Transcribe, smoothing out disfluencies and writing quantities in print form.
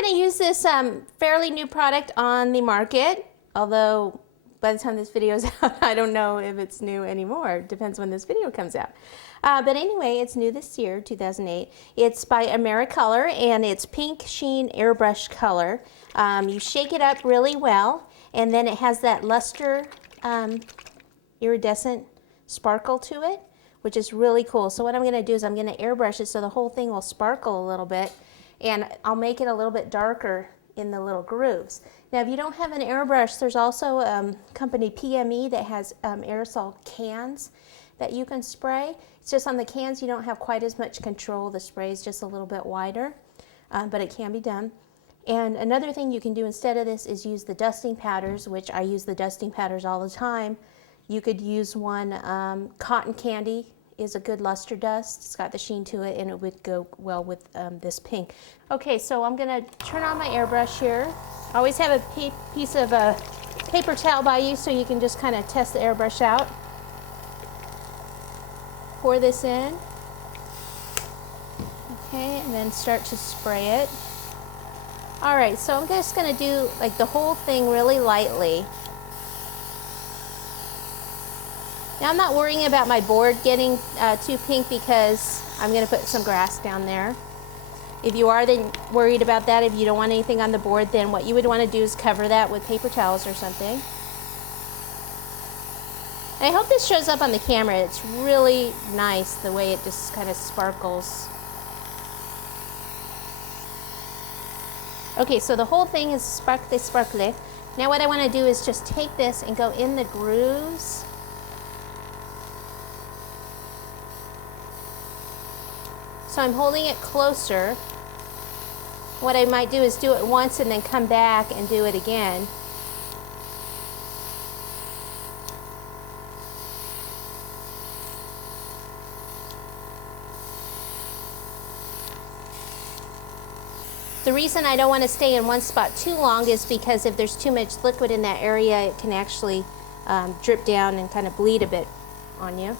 going to use this fairly new product on the market, although by the time this video is out, I don't know if it's new anymore. Depends when this video comes out. But anyway, it's new this year, 2008. It's by AmeriColor, and it's pink sheen airbrush color. You shake it up really well, and then it has that luster iridescent sparkle to it, which is really cool. So what I'm going to do is I'm going to airbrush it so the whole thing will sparkle a little bit, and I'll make it a little bit darker in the little grooves. Now if you don't have an airbrush, there's also company PME that has aerosol cans that you can spray. It's just on the cans you don't have quite as much control. The spray is just a little bit wider, but it can be done. And another thing you can do instead of this is use the dusting powders, which I use the dusting powders all the time. You could use one, cotton candy is a good luster dust. It's got the sheen to it, and it would go well with this pink. Okay, so I'm gonna turn on my airbrush here. Always have a piece of paper towel by you so you can just kind of test the airbrush out. Pour this in. Okay, and then start to spray it. All right, so I'm just gonna do like the whole thing really lightly. Now I'm not worrying about my board getting too pink because I'm gonna put some grass down there. If you are then worried about that, if you don't want anything on the board, then what you would want to do is cover that with paper towels or something. And I hope this shows up on the camera. It's really nice the way it just kind of sparkles. Okay, so the whole thing is sparkly. Now what I want to do is just take this and go in the grooves. So I'm holding it closer. What I might do is do it once and then come back and do it again. The reason I don't want to stay in one spot too long is because if there's too much liquid in that area, it can actually drip down and kind of bleed a bit on you.